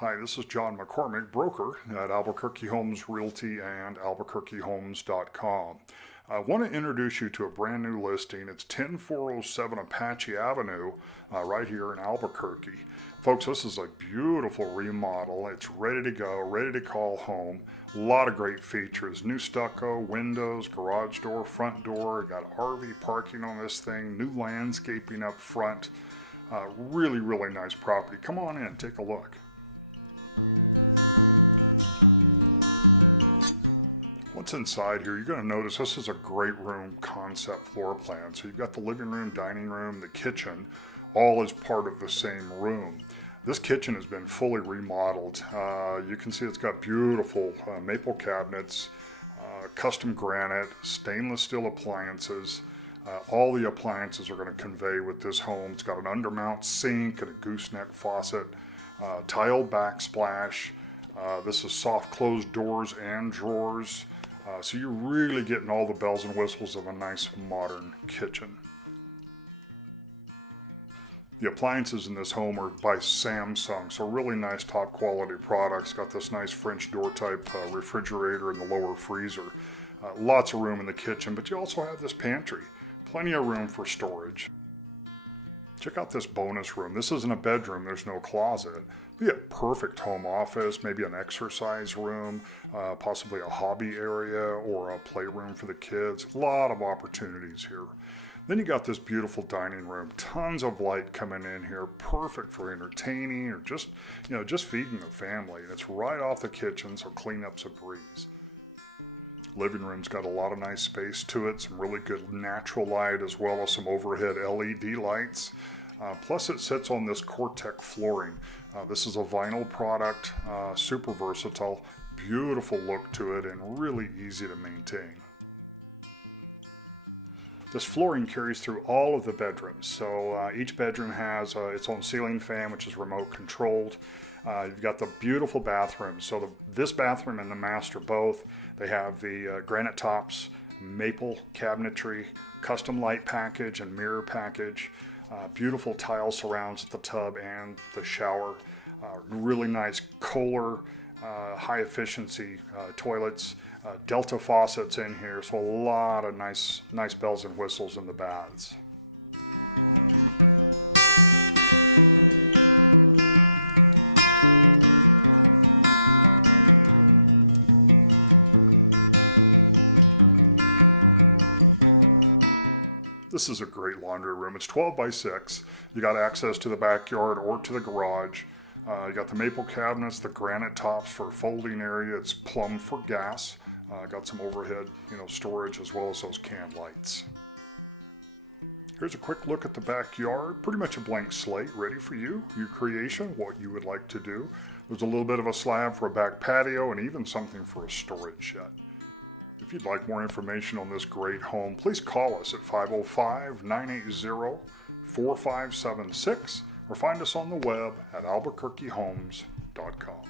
Hi, this is John McCormick, broker at Albuquerque Homes Realty and albuquerquehomes.com. I want to introduce you to a brand new listing. It's 10407 Apache Avenue right here in Albuquerque. Folks, this is a beautiful remodel. It's ready to go, ready to call home. A lot of great features. New stucco, windows, garage door, front door. Got RV parking on this thing, new landscaping up front. Really, really nice property. Come on in, take a look. What's inside here, you're going to notice this is a great room concept floor plan. So you've got the living room, dining room, the kitchen, all as part of the same room. This kitchen has been fully remodeled. You can see it's got beautiful maple cabinets, custom granite, stainless steel appliances. All the appliances are going to convey with this home. It's got an undermount sink and a gooseneck faucet, tiled backsplash. This is soft closed doors and drawers. So you're really getting all the bells and whistles of a nice modern kitchen. The appliances in this home are by Samsung, so really nice top quality products. Got this nice French door type refrigerator in the lower freezer. Lots of room in the kitchen, but you also have this pantry. Plenty of room for storage. Check out this bonus room. This isn't a bedroom, there's no closet. Be a perfect home office, maybe an exercise room, possibly a hobby area or a playroom for the kids. A lot of opportunities here. Then you got this beautiful dining room. Tons of light coming in here, perfect for entertaining or just feeding the family. And it's right off the kitchen, so cleanup's a breeze. Living room's got a lot of nice space to it, some really good natural light as well as some overhead LED lights. Plus it sits on this Coretec flooring. This is a vinyl product, super versatile, beautiful look to it and really easy to maintain. This flooring carries through all of the bedrooms. So each bedroom has its own ceiling fan, which is remote controlled. You've got the beautiful bathrooms. So this bathroom and the master both, they have the granite tops, maple cabinetry, custom light package and mirror package, beautiful tile surrounds at the tub and the shower, really nice Kohler, high efficiency toilets, Delta faucets in here, so a lot of nice bells and whistles in the baths. This is a great laundry room. It's 12 by 6. You got access to the backyard or to the garage. You got the maple cabinets, the granite tops for folding area. It's plumbed for gas. Got some overhead, storage as well as those can lights. Here's a quick look at the backyard. Pretty much a blank slate, ready for you, your creation, what you would like to do. There's a little bit of a slab for a back patio and even something for a storage shed. If you'd like more information on this great home, please call us at 505-980-4576 or find us on the web at albuquerquehomes.com.